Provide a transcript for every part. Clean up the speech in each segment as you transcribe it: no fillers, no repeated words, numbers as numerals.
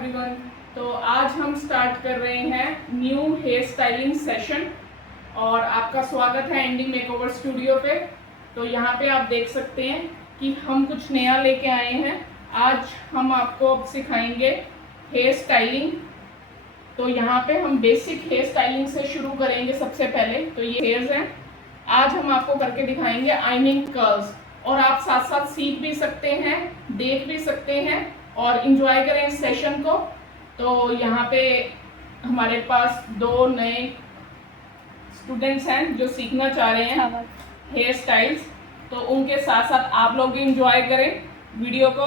Everyone. तो आज हम स्टार्ट कर रहे हैं न्यू हेयर स्टाइलिंग सेशन और आपका स्वागत है एंडिंग मेकओवर स्टूडियो पे। तो यहाँ पे आप देख सकते हैं कि हम कुछ नया लेके आए हैं। आज हम आपको सिखाएंगे हेयर स्टाइलिंग। तो यहाँ पे हम बेसिक हेयर स्टाइलिंग से शुरू करेंगे। सबसे पहले तो ये हेयर्स हैं। आज हम आपको करके दिखाएंगे आइनिंग कर्ल्स और आप साथ साथ सीख भी सकते हैं, देख भी सकते हैं और इंजॉय करें इस सेशन को। तो यहाँ पे हमारे पास दो नए स्टूडेंट्स हैं जो सीखना चाह रहे हैं हेयर स्टाइल्स। तो उनके साथ साथ आप लोग भी इंजॉय करें वीडियो को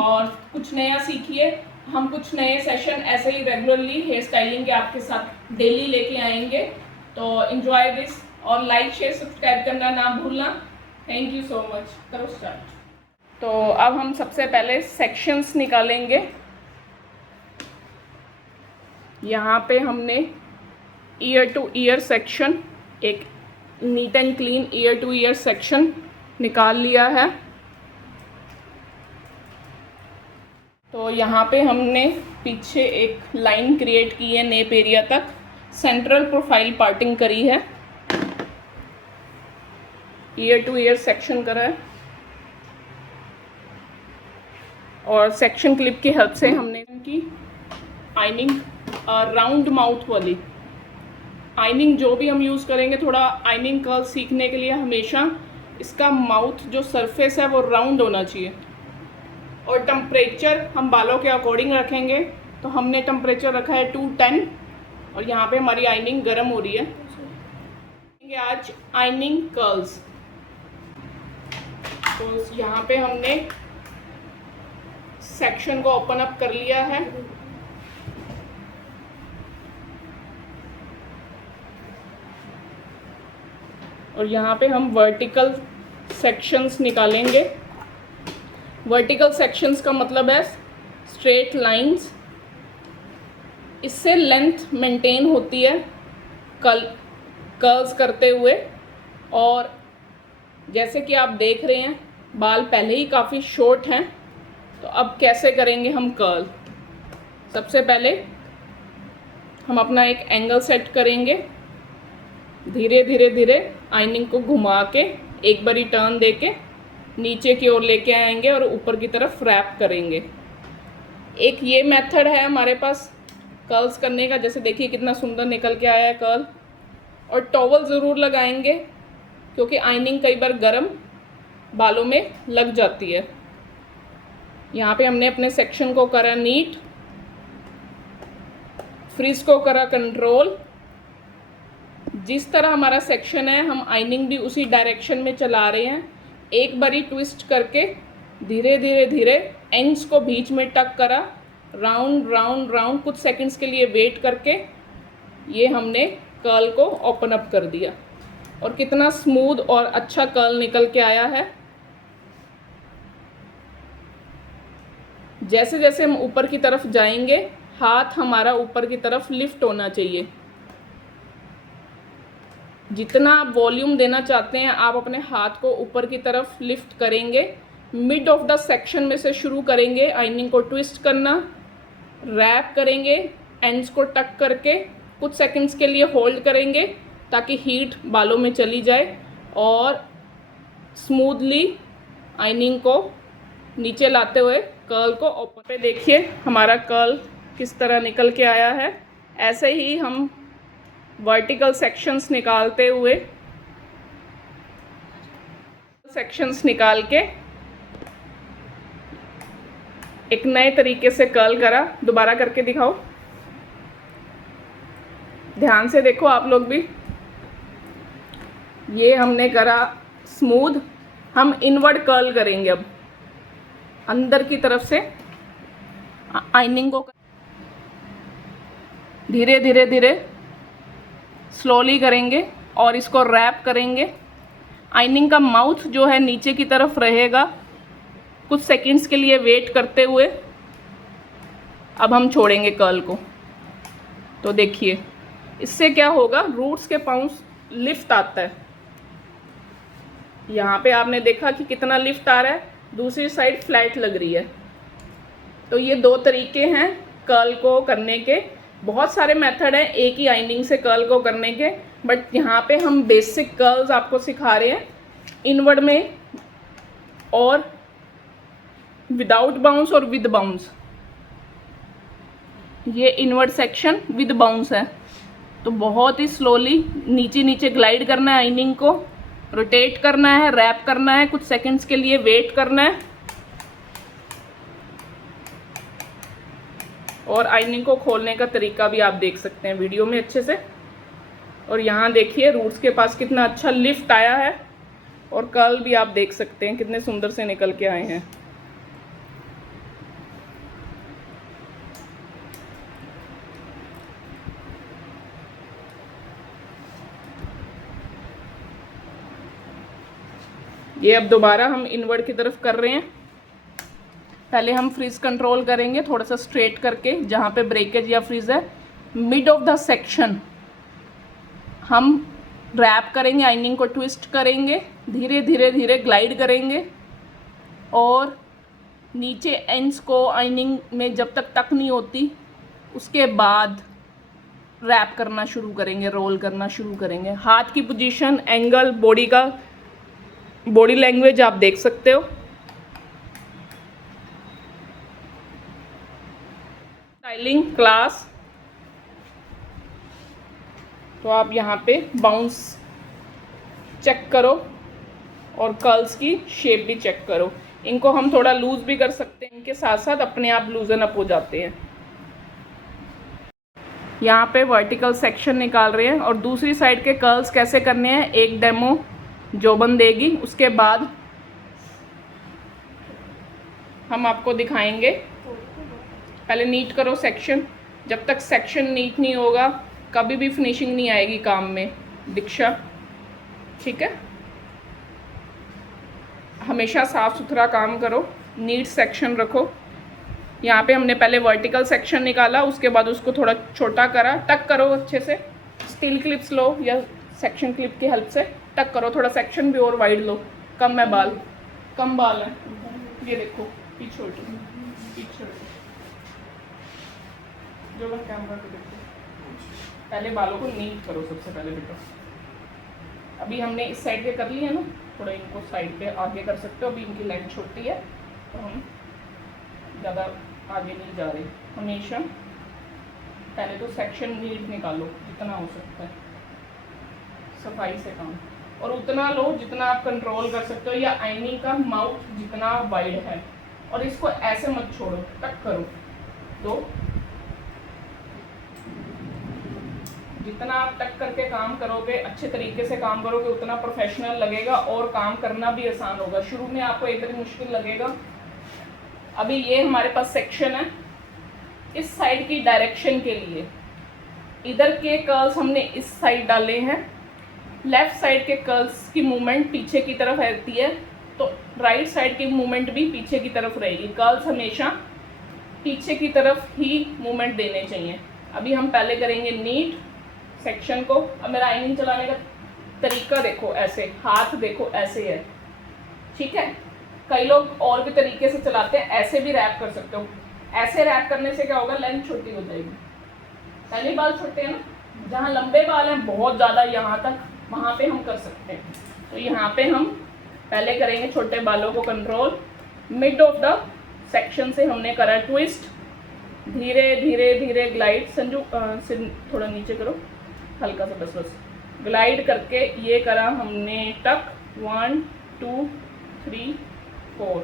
और कुछ नया सीखिए। हम कुछ नए सेशन ऐसे ही रेगुलरली हेयर स्टाइलिंग के आपके साथ डेली लेके आएंगे। तो इंजॉय दिस और लाइक शेयर सब्सक्राइब करना ना भूलना। Thank you so much. करो स्टार्ट। तो अब हम सबसे पहले सेक्शंस निकालेंगे। यहाँ पे हमने ईयर टू ईयर सेक्शन, एक neat and clean year two year section निकाल लिया है। तो यहाँ पे हमने पीछे एक लाइन क्रिएट की है, नेप एरिया तक सेंट्रल प्रोफाइल पार्टिंग करी है, ईयर टू ईयर सेक्शन करा है और सेक्शन क्लिप की हेल्प से हमने की आइनिंग राउंड माउथ वाली आइनिंग जो भी हम यूज़ करेंगे। थोड़ा आइनिंग कर्ल सीखने के लिए हमेशा इसका माउथ जो सरफेस है वो राउंड होना चाहिए। और टेम्परेचर हम बालों के अकॉर्डिंग रखेंगे। तो हमने टेम्परेचर रखा है 210 और यहाँ पे हमारी आइनिंग गर्म हो रही है। आज आइनिंग कर्ल्स। तो यहाँ पे हमने सेक्शन को ओपन अप कर लिया है। और यहाँ पे हम वर्टिकल सेक्शंस निकालेंगे। वर्टिकल सेक्शंस का मतलब है स्ट्रेट लाइंस। इससे लेंथ मेंटेन होती है कर्ल्स करते हुए। और जैसे कि आप देख रहे हैं बाल पहले ही काफ़ी शॉर्ट हैं। तो अब कैसे करेंगे हम कर्ल। सबसे पहले हम अपना एक एंगल सेट करेंगे। धीरे धीरे धीरे आइनिंग को घुमा के एक बारी टर्न दे के नीचे की ओर लेके आएंगे और ऊपर की तरफ रैप करेंगे। एक ये मेथड है हमारे पास कर्ल्स करने का। जैसे देखिए कितना सुंदर निकल के आया है कर्ल। और टॉवल ज़रूर लगाएंगे क्योंकि आइनिंग कई बार गर्म बालों में लग जाती है। यहाँ पे हमने अपने सेक्शन को करा नीट, फ्रिज को करा कंट्रोल। जिस तरह हमारा सेक्शन है हम आइनिंग भी उसी डायरेक्शन में चला रहे हैं। एक बारी ट्विस्ट करके धीरे धीरे धीरे एंड्स को बीच में टक करा, राउंड राउंड राउंड कुछ सेकंड्स के लिए वेट करके ये हमने कर्ल को ओपन अप कर दिया। और कितना स्मूथ और अच्छा कर्ल निकल के आया है। जैसे जैसे हम ऊपर की तरफ जाएंगे हाथ हमारा ऊपर की तरफ लिफ्ट होना चाहिए। जितना आप वॉल्यूम देना चाहते हैं आप अपने हाथ को ऊपर की तरफ लिफ्ट करेंगे। मिड ऑफ द सेक्शन में से शुरू करेंगे आइनिंग को ट्विस्ट करना, रैप करेंगे, एंड्स को टक करके कुछ सेकंड्स के लिए होल्ड करेंगे ताकि हीट बालों में चली जाए और स्मूथली आइनिंग को नीचे लाते हुए कर्ल को ओपन पे देखिए हमारा कर्ल किस तरह निकल के आया है। ऐसे ही हम वर्टिकल सेक्शंस निकालते हुए सेक्शंस निकाल के एक नए तरीके से कर्ल करा। दोबारा करके दिखाओ, ध्यान से देखो आप लोग भी। ये हमने करा स्मूथ। हम इनवर्ड कर्ल करेंगे। अब अंदर की तरफ से आइनिंग को धीरे धीरे धीरे स्लोली करेंगे और इसको रैप करेंगे। आइनिंग का माउथ जो है नीचे की तरफ रहेगा। कुछ सेकंड्स के लिए वेट करते हुए अब हम छोड़ेंगे कर्ल को। तो देखिए इससे क्या होगा, रूट्स के पाउंस लिफ्ट आता है। यहाँ पे आपने देखा कि कितना लिफ्ट आ रहा है, दूसरी साइड फ्लैट लग रही है। तो ये दो तरीके हैं कर्ल को करने के। बहुत सारे मेथड हैं एक ही आइनिंग से कर्ल को करने के, बट यहाँ पे हम बेसिक कर्ल्स आपको सिखा रहे हैं इनवर्ड में और विदाउट बाउंस और विद बाउंस। ये इनवर्ड सेक्शन विद बाउंस है, तो बहुत ही स्लोली नीचे नीचे ग्लाइड करना है, आइनिंग को रोटेट करना है, रैप करना है, कुछ सेकंड्स के लिए वेट करना है और आइनिंग को खोलने का तरीका भी आप देख सकते हैं वीडियो में अच्छे से। और यहाँ देखिए रूट्स के पास कितना अच्छा लिफ्ट आया है और कर्ल भी आप देख सकते हैं कितने सुंदर से निकल के आए हैं। ये अब दोबारा हम इनवर्ड की तरफ कर रहे हैं। पहले हम फ्रीज कंट्रोल करेंगे थोड़ा सा स्ट्रेट करके, जहाँ पे ब्रेकेज या फ्रीज है मिड ऑफ द सेक्शन हम रैप करेंगे, आइनिंग को ट्विस्ट करेंगे, धीरे धीरे धीरे ग्लाइड करेंगे और नीचे एंड्स को आइनिंग में जब तक नहीं होती उसके बाद रैप करना शुरू करेंगे, रोल करना शुरू करेंगे। हाथ की पोजीशन, एंगल, बॉडी का बॉडी लैंग्वेज आप देख सकते हो। स्टाइलिंग क्लास, तो आप यहाँ पे बाउंस चेक करो और कर्ल्स की शेप भी चेक करो। इनको हम थोड़ा लूज भी कर सकते हैं, इनके साथ साथ अपने आप लूजन अप हो जाते हैं। यहाँ पे वर्टिकल सेक्शन निकाल रहे हैं और दूसरी साइड के कर्ल्स कैसे करने हैं एक डेमो जोबन देगी, उसके बाद हम आपको दिखाएंगे। पहले नीट करो सेक्शन, जब तक सेक्शन नीट नहीं होगा कभी भी फिनिशिंग नहीं आएगी काम में दीक्षा, ठीक है। हमेशा साफ सुथरा काम करो, नीट सेक्शन रखो। यहाँ पे हमने पहले वर्टिकल सेक्शन निकाला, उसके बाद उसको थोड़ा छोटा करा, टक करो अच्छे से, स्टील क्लिप्स लो या सेक्शन क्लिप की हेल्प से टक करो, थोड़ा सेक्शन भी और वाइड लो। कम है बाल, कम बाल है, ये देखो पीछे जो मैं कैमरा पे देखो। पहले बालों को नीट करो सबसे पहले बेटा। अभी हमने इस साइड पे कर लिया ना, थोड़ा इनको साइड पे आगे कर सकते हो। अभी इनकी लेंथ छोटी है तो हम ज़्यादा आगे नहीं जा रहे। हमेशा पहले तो सेक्शन नीट निकालो जितना हो सकता है, सफाई से काम, और उतना लो जितना आप कंट्रोल कर सकते हो, या आईनी का माउथ जितना वाइड है। और इसको ऐसे मत छोड़ो, टक करो। तो जितना आप टक करके काम करोगे, अच्छे तरीके से काम करोगे, उतना प्रोफेशनल लगेगा और काम करना भी आसान होगा। शुरू में आपको एक बार मुश्किल लगेगा। अभी ये हमारे पास सेक्शन है इस साइड की डायरेक्शन के लिए, इधर के कर्ल्स हमने इस साइड डाले हैं, लेफ्ट साइड के कर्ल्स की मूवमेंट पीछे की तरफ रहती है, तो राइट साइड की मूवमेंट भी पीछे की तरफ रहेगी। कर्ल्स हमेशा पीछे की तरफ ही मूवमेंट देने चाहिए। अभी हम पहले करेंगे नीट सेक्शन को। अब मेरा आइनिंग चलाने का तरीका देखो, ऐसे हाथ देखो ऐसे है, ठीक है। कई लोग और भी तरीके से चलाते हैं, ऐसे भी रैप कर सकते हो। ऐसे रैप करने से क्या होगा, लेंथ छोटी हो जाएगी। पहले बाल छोटे हैं ना, जहाँ लंबे बाल हैं बहुत ज़्यादा यहाँ तक, वहाँ पे हम कर सकते हैं। तो यहाँ पे हम पहले करेंगे छोटे बालों को control. Mid of the section से हमने करा ट्विस्ट, धीरे धीरे धीरे ग्लाइड। संजू सिर थोड़ा नीचे करो, हल्का सा, बस बस ग्लाइड करके ये करा हमने टक। 1 2 3 4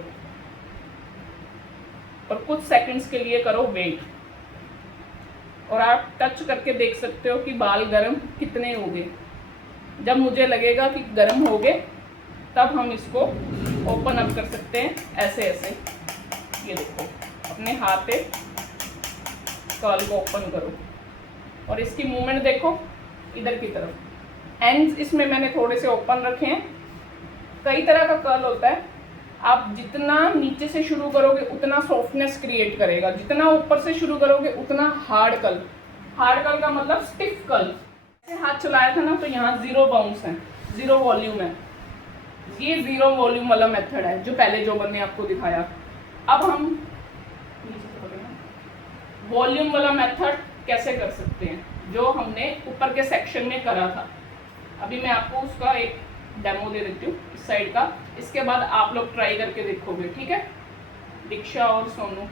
और कुछ सेकंड्स के लिए करो वेट। और आप टच करके देख सकते हो कि बाल गर्म कितने हो गए। जब मुझे लगेगा कि गर्म हो गए तब हम इसको ओपन अप कर सकते हैं, ऐसे ऐसे। ये देखो, अपने हाथ पे कर्ल को ओपन करो और इसकी मूवमेंट देखो इधर की तरफ। एंड्स इसमें मैंने थोड़े से ओपन रखे हैं। कई तरह का कर्ल होता है, आप जितना नीचे से शुरू करोगे उतना सॉफ्टनेस क्रिएट करेगा, जितना ऊपर से शुरू करोगे उतना हार्ड कर्ल। हार्ड कर्ल का मतलब स्टिफ कर्ल। ऐसे हाथ चलाया था ना, तो यहाँ 0 बाउंस है, 0 वॉल्यूम है। ये 0 वॉल्यूम वाला मेथड है जो पहले जोबन ने आपको दिखाया। अब हम नीचे से पकड़ना, वॉल्यूम वाला मेथड कैसे कर सकते हैं जो हमने ऊपर के सेक्शन में करा था। अभी मैं आपको उसका एक डेमो दे देती हूँ इस साइड का, इसके बाद आप लोग ट्राई करके देखोगे, ठीक है। दीक्षा और सोनू,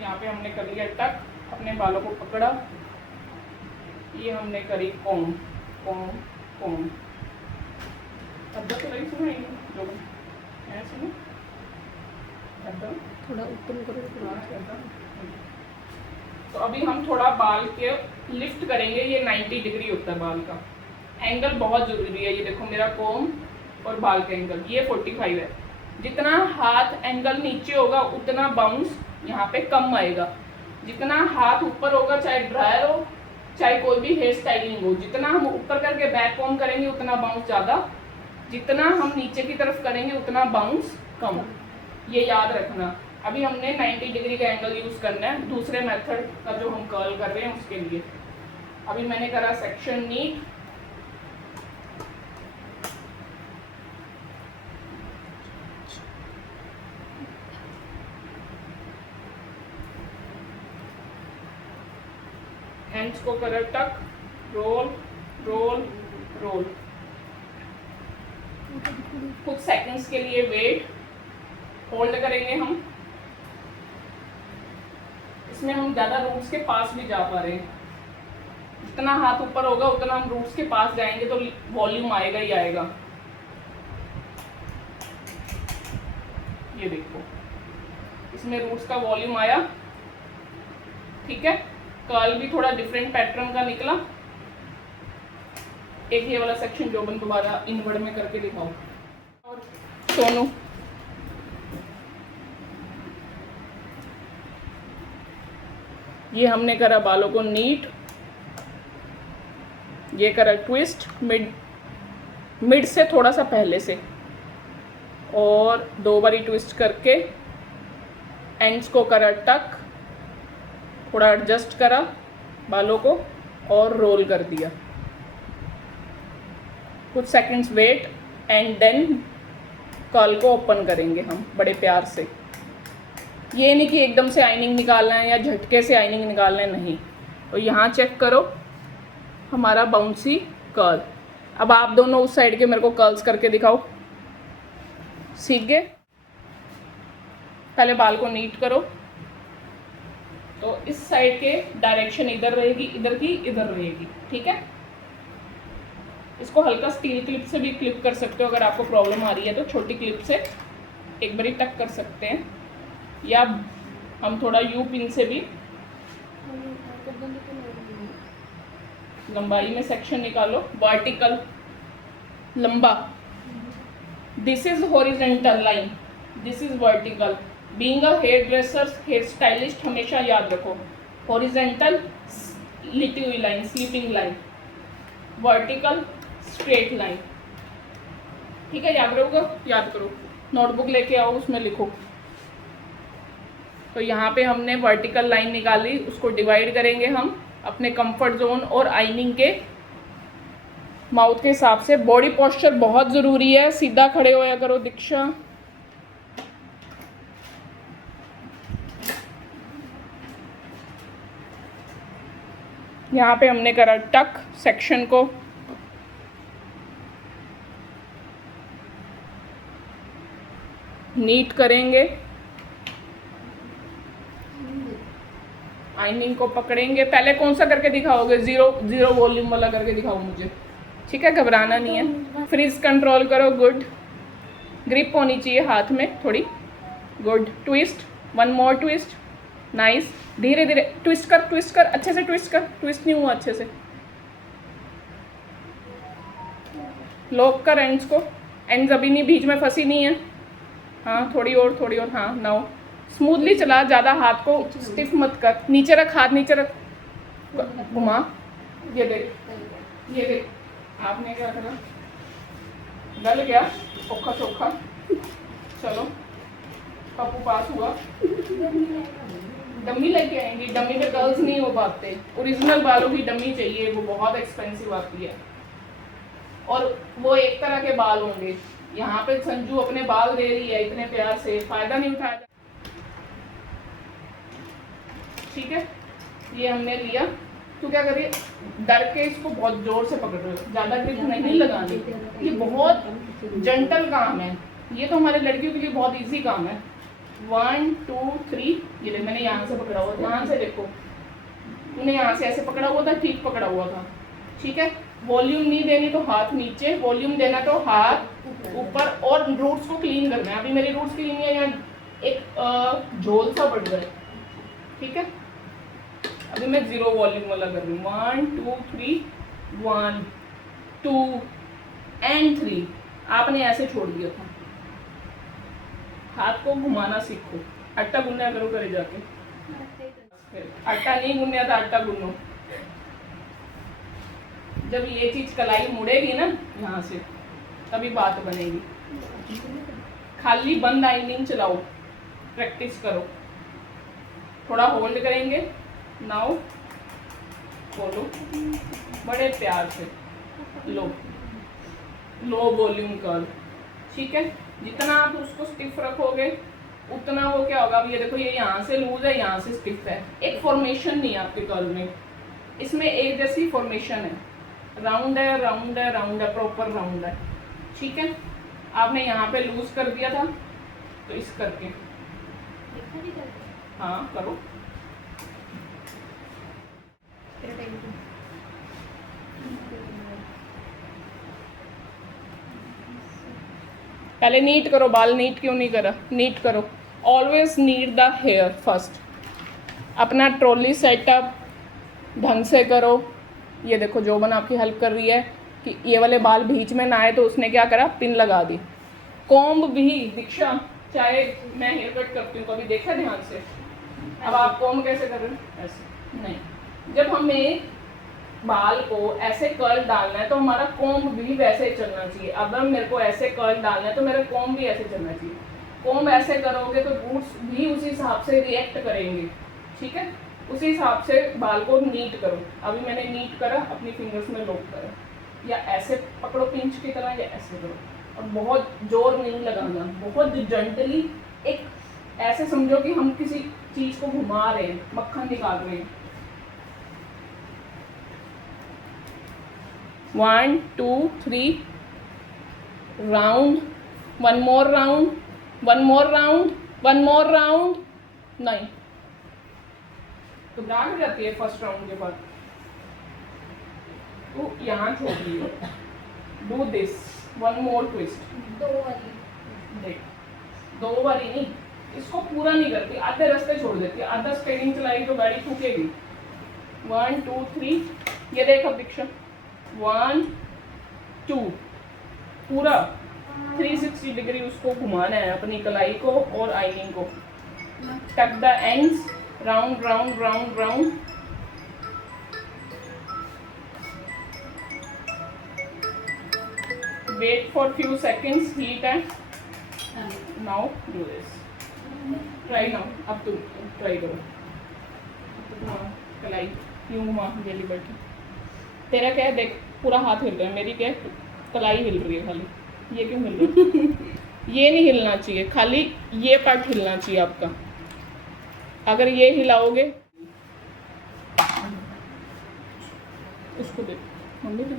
यहाँ पे हमने कर लिया टक, अपने बालों को पकड़ा, ये हमने करी कोम कोम कोम। अब तो रही सुना जो ऐसे ना थोड़ा ऊपर करो। तो अभी हम थोड़ा बाल के लिफ्ट करेंगे। ये 90 डिग्री होता है बाल का एंगल, बहुत ज़रूरी है। ये देखो मेरा कोम और बाल का एंगल ये 45 है। जितना हाथ एंगल नीचे होगा उतना बाउंस यहाँ पे कम आएगा। जितना हाथ ऊपर होगा, चाहे ड्रायर हो चाहे कोई भी हेयर स्टाइलिंग हो, जितना हम ऊपर करके बैक कॉम करेंगे उतना बाउंस ज़्यादा, जितना हम नीचे की तरफ करेंगे उतना बाउंस कम। ये याद रखना। अभी हमने 90 डिग्री का एंगल यूज़ करना है दूसरे मेथड का जो हम कर्ल कर रहे हैं उसके लिए। अभी मैंने करा सेक्शन नीट, एंड्स को करा टक, रोल रोल रोल। कुछ सेकंड्स के लिए वेट होल्ड करेंगे हम। इसमें हम ज़्यादा रूट्स के पास भी जा पा रहे हैं। जितना हाथ ऊपर होगा उतना हम रूट्स के पास जाएंगे तो वॉल्यूम आएगा ही आएगा। ये देखो इसमें रूट्स का वॉल्यूम आया, ठीक है। कर्ल भी थोड़ा डिफरेंट पैटर्न का निकला। एक ये वाला सेक्शन जोबन दोबारा इनवर्ड में करके दिखाओ। और सोनू, ये हमने करा बालों को नीट, ये करा ट्विस्ट मिड से थोड़ा सा पहले से, और 2 बारी ट्विस्ट करके एंड्स को करा टक, थोड़ा एडजस्ट करा बालों को और रोल कर दिया। कुछ seconds wait and then curl को ओपन करेंगे हम बड़े प्यार से। ये नहीं कि एकदम से आइनिंग निकालना है या झटके से आइनिंग निकालना है, नहीं। तो यहाँ चेक करो हमारा बाउंसी कर्ल। अब आप दोनों उस साइड के मेरे को कर्ल्स करके दिखाओ। सीख गए? पहले बाल को नीट करो तो इस साइड के डायरेक्शन इधर रहेगी, इधर की इधर रहेगी, ठीक है। इसको हल्का स्टील क्लिप से भी क्लिप कर सकते हो। अगर आपको प्रॉब्लम आ रही है तो छोटी क्लिप से एक बारी टक कर सकते हैं, या हम थोड़ा यू पिन से भी लंबाई में सेक्शन निकालो। वर्टिकल लंबा, this is horizontal line, this is vertical. Being a hair dresser, hair stylist, हमेशा याद रखो हॉरिजॉन्टल लिटी हुई line, sleeping line, vertical straight line, ठीक है। याद रहोगा? याद करो, नोटबुक लेके आओ, उसमें लिखो। तो यहाँ पे हमने वर्टिकल लाइन निकाली, उसको डिवाइड करेंगे हम अपने कंफर्ट जोन और आइनिंग के माउथ के हिसाब से। बॉडी पोस्चर बहुत ज़रूरी है, सीधा खड़े होया करो दीक्षा। यहाँ पे हमने करा टक सेक्शन को, नीट करेंगे, आइनिंग को पकड़ेंगे। पहले कौन सा करके दिखाओगे? जीरो वॉल्यूम वाला करके दिखाओ मुझे, ठीक है। घबराना नहीं है। फ्रीज कंट्रोल करो, गुड। ग्रिप होनी चाहिए हाथ में थोड़ी, गुड। ट्विस्ट, 1 मोर ट्विस्ट, नाइस। धीरे धीरे ट्विस्ट कर, अच्छे से ट्विस्ट कर। ट्विस्ट नहीं हुआ अच्छे से। लॉक कर एंड्स को, एंड्स अभी नहीं, बीच में फंसी नहीं है। हाँ थोड़ी और, हाँ नाउ स्मूथली चला, ज़्यादा हाथ को स्टिफ मत कर। नीचे रख, हाथ नीचे रख, घुमा। ये देख आपने क्या करा, गल गया औखा चौखा। चलो पप्पू पास हुआ। डमी लेके आएंगी, डमी पे कर्ल्स नहीं हो पाते, ओरिजिनल बालों की डमी चाहिए, वो बहुत एक्सपेंसिव आती है और वो एक तरह के बाल होंगे। यहाँ पे संजू अपने बाल दे रही है इतने प्यार से, फायदा नहीं उठाया। ठीक है, ये हमने लिया। तो क्या करिए, डर के इसको बहुत जोर से पकड़ रहे हो, ज्यादा ग्रिप नहीं लगानी। ये बहुत जेंटल काम है, ये तो हमारे लड़कियों के लिए बहुत इजी काम है। 1 2 3, ये मैंने यहाँ से पकड़ा हुआ था, यहाँ से देखो, तूने यहाँ से ऐसे पकड़ा हुआ था, ठीक पकड़ा हुआ था। ठीक है, वॉल्यूम नहीं देनी तो हाथ नीचे, वॉल्यूम देना तो हाथ ऊपर, और रूट्स को क्लीन करना है। अभी मेरी रूट्स क्लीन है, यहाँ एक झोल सा बढ़ गया। ठीक है, अभी मैं 0 वॉल्यूम वाला कर रही हूँ। 1 2 3, 1 2 एंड 3। आपने ऐसे छोड़ दिया था, हाथ को घुमाना सीखो। आटा गुनना करो करे जाके, आटा नहीं गुनना था आटा गुनो। जब ये चीज कलाई मुड़ेगी ना यहाँ से, तभी बात बनेगी। खाली बंद आइनिंग चलाओ, प्रैक्टिस करो। थोड़ा होल्ड करेंगे, नाउ खोलो, बड़े प्यार से लो वॉल्यूम कर्ल। ठीक है, जितना आप उसको स्टिफ रखोगे उतना वो क्या होगा। अब ये देखो, ये यहाँ से लूज है, यहाँ से स्टिफ है, एक फॉर्मेशन नहीं है आपके कर्ल में। इसमें एक जैसी फॉर्मेशन है, राउंड है राउंड है राउंड है, प्रॉपर राउंड है। ठीक है, आपने यहाँ पे लूज कर दिया था तो इस करके, हाँ करो। पहले नीट करो बाल, नीट क्यों नहीं करा, नीट करो। Always neat the hair first. अपना ट्रॉली सेटअप ढंग से करो। ये देखो जोबन आपकी हेल्प कर रही है कि ये वाले बाल बीच में ना आए, तो उसने क्या करा, पिन लगा दी। कॉम्ब भी दीक्षा, चाहे मैं हेयर कट करती हूँ कभी देखा ध्यान से। अब आप कॉम्ब कैसे कर रहे हो, ऐसे नहीं। जब हमें बाल को ऐसे कर्ल डालना है तो हमारा कॉम्ब भी वैसे ही चलना चाहिए। अब मेरे को ऐसे कर्ल डालना है तो मेरा कॉम्ब भी ऐसे चलना चाहिए। कॉम्ब ऐसे करोगे तो रूट्स भी उसी हिसाब से रिएक्ट करेंगे। ठीक है, उसी हिसाब से बाल को नीट करो। अभी मैंने नीट करा, अपनी फिंगर्स में लॉक करा, या ऐसे पकड़ो पिंच की तरह, या ऐसे करो। और बहुत जोर नहीं लगाना, बहुत जेंटली, एक ऐसे समझो कि हम किसी चीज को घुमा रहे हैं, मक्खन निकाल रहे हैं। 1 2 3 round, 1 more round, 1 more round, 1 more round. नहीं तो घबराहट जाती है फर्स्ट राउंड के बाद, तो यहाँ छोड़ दियो। Do this, 1 more twist. देख, 2 बारी नहीं, इसको पूरा नहीं करती, आधे रास्ते छोड़ देती है। आधा स्टेरिंग चलाई तो गाड़ी ठुकेगी। 1 2 3, ये देख अब दीक्षा, 1 2, पूरा 360 डिग्री उसको घुमाना है, अपनी कलाई को और आइनिंग को। Tuck the ends, round round round round. Wait for few seconds, heat and now do this. Try now, अब तुम ट्राई करो। हाँ, कलाई यूं घुमा, बेली बटन। तेरा क्या है देख, पूरा हाथ हिल रहा है, मेरी क्या है, कलाई हिल रही है खाली। ये क्यों हिल रहा है? ये नहीं हिलना चाहिए, खाली ये पार्ट हिलना चाहिए आपका। अगर ये हिलाओगे, उसको देख मम्मी ने,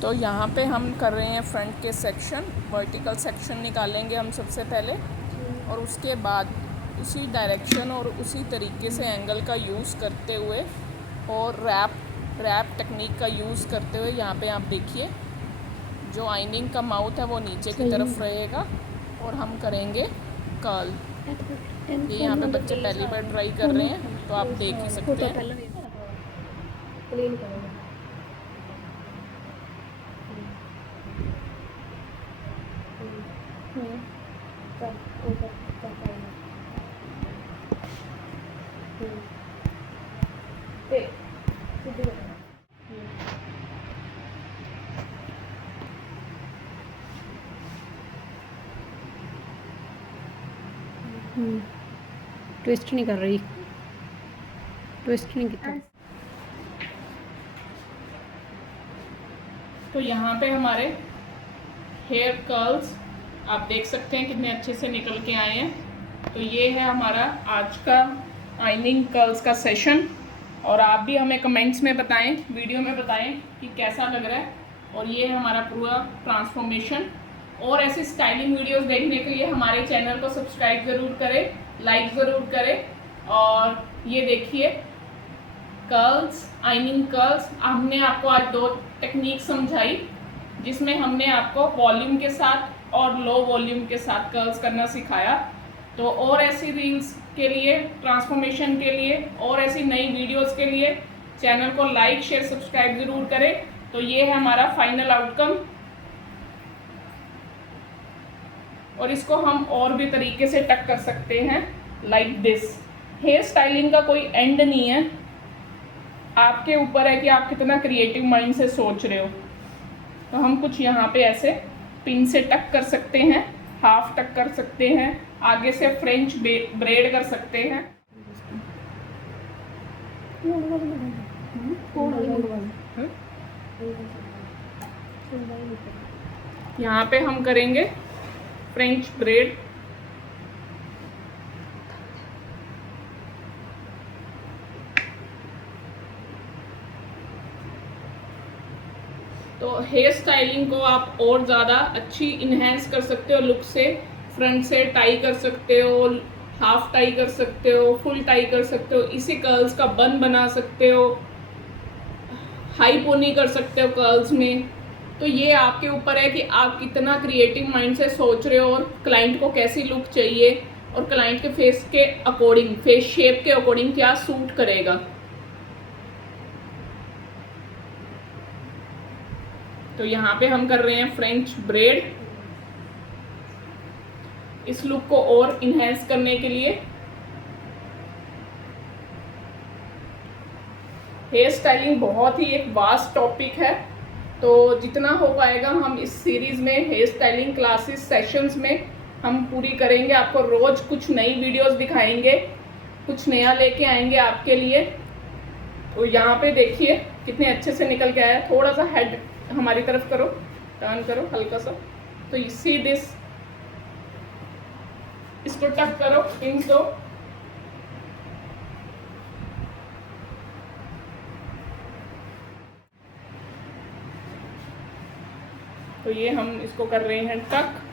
तो यहाँ पे हम कर रहे हैं फ्रंट के सेक्शन, वर्टिकल सेक्शन निकालेंगे हम सबसे पहले, और उसके बाद उसी डायरेक्शन और उसी तरीके से एंगल का यूज़ करते हुए और रैप टेक्निक का यूज़ करते हुए यहाँ पे आप देखिए जो आइनिंग का माउथ है वो नीचे की तरफ रहेगा और हम करेंगे कर्ल। ये यहाँ पे बच्चे पहली बार ट्राई कर रहे हैं तो आप देख ही सकते हैं। ट्विस्ट नहीं कर रही, ट्विस्ट नहीं किया। तो यहाँ पे हमारे हेयर कर्ल्स आप देख सकते हैं कितने अच्छे से निकल के आए हैं। तो ये है हमारा आज का आइनिंग कर्ल्स का सेशन, और आप भी हमें कमेंट्स में बताएं, वीडियो में बताएं कि कैसा लग रहा है। और ये है हमारा पूरा ट्रांसफॉर्मेशन। और ऐसी स्टाइलिंग वीडियोस देखने के लिए हमारे चैनल को सब्सक्राइब ज़रूर करें, लाइक ज़रूर करें। और ये देखिए कर्ल्स, आइनिंग कर्ल्स, हमने आपको आज 2 टेक्निक समझाई जिसमें हमने आपको वॉल्यूम के साथ और लो वॉल्यूम के साथ कर्ल्स करना सिखाया। तो और ऐसी रील्स के लिए, ट्रांसफॉर्मेशन के लिए और ऐसी नई वीडियोस के लिए चैनल को लाइक, शेयर, सब्सक्राइब ज़रूर करें। तो ये है हमारा फाइनल आउटकम, और इसको हम और भी तरीके से टक कर सकते हैं लाइक दिस। हेयर स्टाइलिंग का कोई एंड नहीं है, आपके ऊपर है कि आप कितना क्रिएटिव माइंड से सोच रहे हो। तो हम कुछ यहाँ पे ऐसे पिन से टक कर सकते हैं, हाफ टक कर सकते हैं, आगे से फ्रेंच ब्रेड कर सकते हैं। यहाँ पे हम करेंगे फ्रेंच ब्रेड। तो हेयर स्टाइलिंग को आप और ज़्यादा अच्छी इन्हेंस कर सकते हो लुक से। फ्रंट से टाई कर सकते हो, हाफ टाई कर सकते हो, फुल टाई कर सकते हो, इसी कर्ल्स का बन बना सकते हो, हाई पोनी कर सकते हो कर्ल्स में। तो ये आपके ऊपर है कि आप कितना क्रिएटिव माइंड से सोच रहे हो और क्लाइंट को कैसी लुक चाहिए और क्लाइंट के फेस के अकॉर्डिंग, फेस शेप के अकॉर्डिंग क्या सूट करेगा। तो यहाँ पे हम कर रहे हैं फ्रेंच ब्रेड, इस लुक को और इन्हेंस करने के लिए। हेयर स्टाइलिंग बहुत ही एक वास्ट टॉपिक है, तो जितना हो पाएगा हम इस सीरीज़ में हेयर स्टाइलिंग क्लासेस सेशंस में हम पूरी करेंगे। आपको रोज़ कुछ नई वीडियोस दिखाएंगे कुछ नया लेके आएंगे आपके लिए। तो यहाँ पे देखिए कितने अच्छे से निकल के आया। थोड़ा सा हेड हमारी तरफ करो, टर्न करो हल्का सा, तो यू सी दिस। इसको टक करो, पिन दो। तो ये हम इसको कर रहे हैं टक।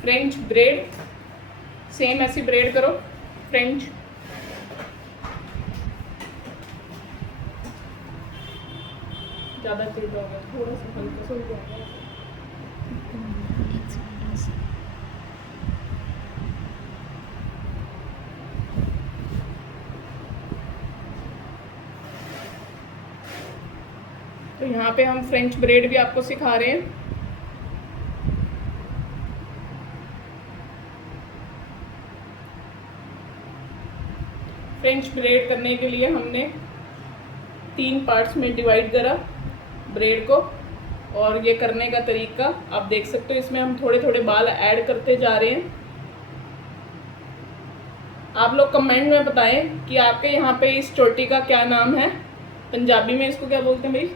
फ्रेंच ब्रेड, सेम ऐसी ब्रेड करो फ्रेंच। ज़्यादा तेज होगा, थोड़ा सा हल्का सा हो जाएगा। तो यहाँ पे हम फ्रेंच ब्रेड भी आपको सिखा रहे हैं। फ्रेंच ब्रेड करने के लिए हमने 3 पार्ट्स में डिवाइड करा ब्रेड को। और ये करने का तरीका आप देख सकते हो, इसमें हम थोड़े थोड़े बाल ऐड करते जा रहे हैं। आप लोग कमेंट में बताएं कि आपके यहाँ पे इस चोटी का क्या नाम है। पंजाबी में इसको क्या बोलते हैं भाई?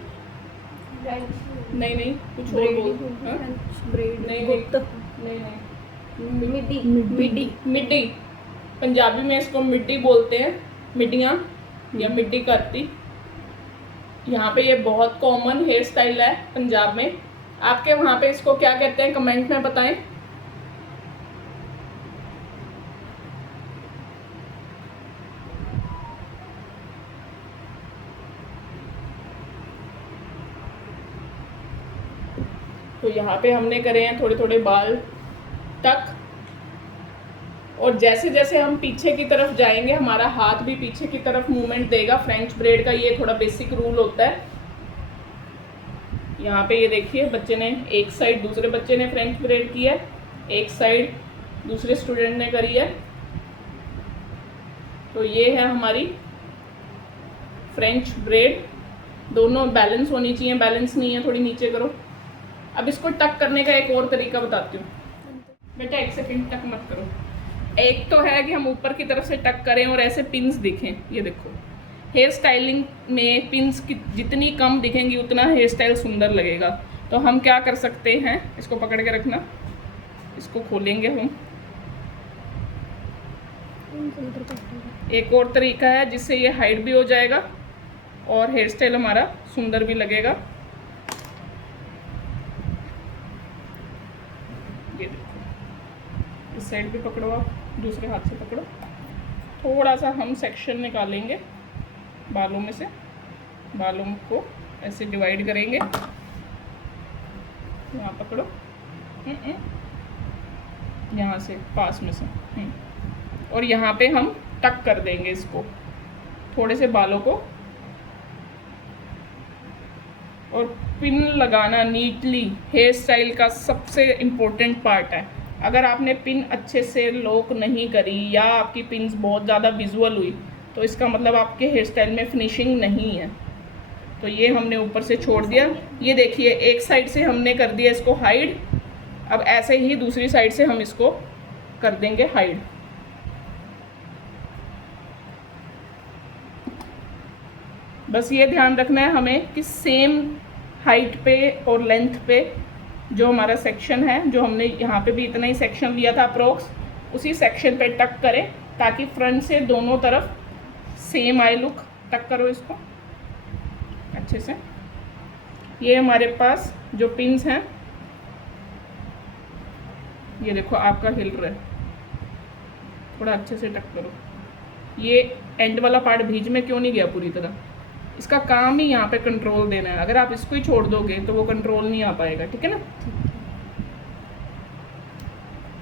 नहीं कुछ और बोलते हैं। ब्रेड नहीं मिड्डी। पंजाबी में इसको मिड्डी बोलते हैं, मिड्डियाँ या मिड्डी करती। यहाँ पे ये बहुत कॉमन हेयर स्टाइल है पंजाब में। आपके वहाँ पे इसको क्या कहते हैं कमेंट में बताएं। तो यहाँ पे हमने करे हैं थोड़े थोड़े बाल टक। और जैसे जैसे हम पीछे की तरफ जाएंगे हमारा हाथ भी पीछे की तरफ मूवमेंट देगा। फ्रेंच ब्रेड का ये थोड़ा बेसिक रूल होता है। यहाँ पे ये देखिए बच्चे ने एक साइड, दूसरे बच्चे ने फ्रेंच ब्रेड की है, एक साइड दूसरे स्टूडेंट ने करी है। तो ये है हमारी फ्रेंच ब्रेड। दोनों बैलेंस होनी चाहिए, बैलेंस नहीं है थोड़ी नीचे करो। अब इसको टक करने का एक और तरीका बताती हूँ। बेटा 1 सेकंड टक मत करो। एक तो है कि हम ऊपर की तरफ से टक करें और ऐसे पिन्स दिखें। ये देखो हेयर स्टाइलिंग में पिन्स की जितनी कम दिखेंगी उतना हेयर स्टाइल सुंदर लगेगा। तो हम क्या कर सकते हैं, इसको पकड़ के रखना, इसको खोलेंगे हम। एक और तरीका है जिससे ये हाइड भी हो जाएगा और हेयर स्टाइल हमारा सुंदर भी लगेगा। ये देखो इस साइड भी पकड़ो, आप दूसरे हाथ से पकड़ो। थोड़ा सा हम सेक्शन निकालेंगे बालों में से, बालों को ऐसे डिवाइड करेंगे। यहाँ पकड़ो, यहाँ से पास में से, और यहाँ पे हम टक कर देंगे इसको थोड़े से बालों को। और पिन लगाना नीटली हेयर स्टाइल का सबसे इम्पोर्टेंट पार्ट है। अगर आपने पिन अच्छे से लॉक नहीं करी या आपकी पिन्स बहुत ज़्यादा विजुअल हुई तो इसका मतलब आपके हेयर स्टाइल में फिनिशिंग नहीं है। तो ये हमने ऊपर से छोड़ दिया। ये देखिए एक साइड से हमने कर दिया इसको हाइड। अब ऐसे ही दूसरी साइड से हम इसको कर देंगे हाइड। बस ये ध्यान रखना है हमें कि सेम हाइट पे और लेंथ पे जो हमारा सेक्शन है, जो हमने यहाँ पे भी इतना ही सेक्शन लिया था अप्रोक्स, उसी सेक्शन पे टक करें ताकि फ्रंट से दोनों तरफ सेम आए लुक। टक करो इसको अच्छे से। ये हमारे पास जो पिन्स हैं, ये देखो आपका हिल रहा है, थोड़ा अच्छे से टक करो। ये एंड वाला पार्ट बीच में क्यों नहीं गया पूरी तरह, इसका काम ही यहाँ पे कंट्रोल देना है। अगर आप इसको ही छोड़ दोगे तो वो कंट्रोल नहीं आ पाएगा, ठीक है ना।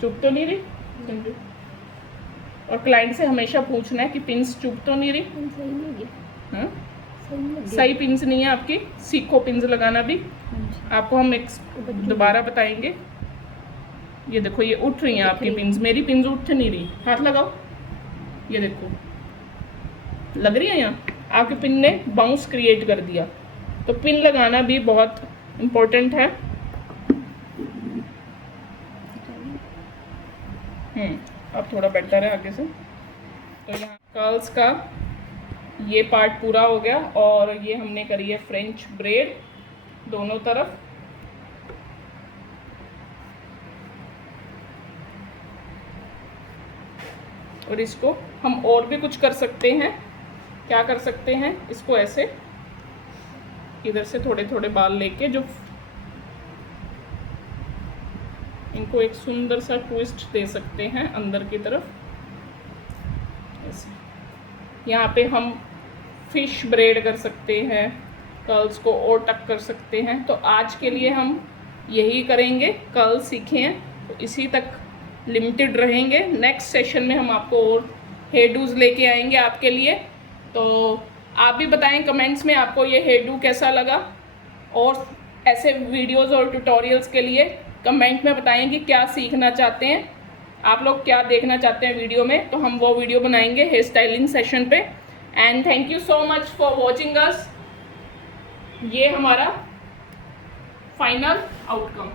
चुप तो नहीं रही। और क्लाइंट से हमेशा पूछना है कि पिन्स चुप तो नहीं रही। हाँ सही पिन्स नहीं है आपकी, सीखो पिन्स लगाना भी। आपको हम एक दोबारा बताएंगे। ये देखो ये उठ रही हैं आपकी पिन्स, मेरी पिन्स उठ नहीं रही। हाथ लगाओ, ये देखो लग रही है यहाँ। आपके पिन ने बाउंस क्रिएट कर दिया। तो पिन लगाना भी बहुत इम्पोर्टेंट है। अब थोड़ा बेटर है आगे से। तो यहाँ कर्ल्स का ये पार्ट पूरा हो गया और ये हमने करी है फ्रेंच ब्रेड दोनों तरफ। और इसको हम और भी कुछ कर सकते हैं। क्या कर सकते हैं, इसको ऐसे इधर से थोड़े थोड़े बाल लेके जो इनको एक सुंदर सा ट्विस्ट दे सकते हैं अंदर की तरफ ऐसे। यहाँ पे हम फिश ब्रेड कर सकते हैं, कर्ल्स को और टक कर सकते हैं। तो आज के लिए हम यही करेंगे, कर्ल सीखे हैं तो इसी तक लिमिटेड रहेंगे। नेक्स्ट सेशन में हम आपको और हेयर डूज लेके आएंगे आपके लिए। तो आप भी बताएं कमेंट्स में आपको ये हेयर डू कैसा लगा, और ऐसे वीडियोस और ट्यूटोरियल्स के लिए कमेंट में बताएं कि क्या सीखना चाहते हैं आप लोग, क्या देखना चाहते हैं वीडियो में। तो हम वो वीडियो बनाएंगे हेयर स्टाइलिंग सेशन पे। And thank you so much for watching us. ये हमारा final outcome.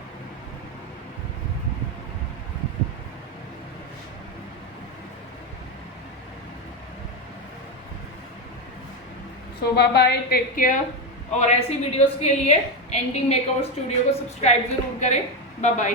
So bye bye, take care. और ऐसी वीडियोस के लिए एंडिंग मेकओवर स्टूडियो को सब्सक्राइब ज़रूर करें। Bye bye.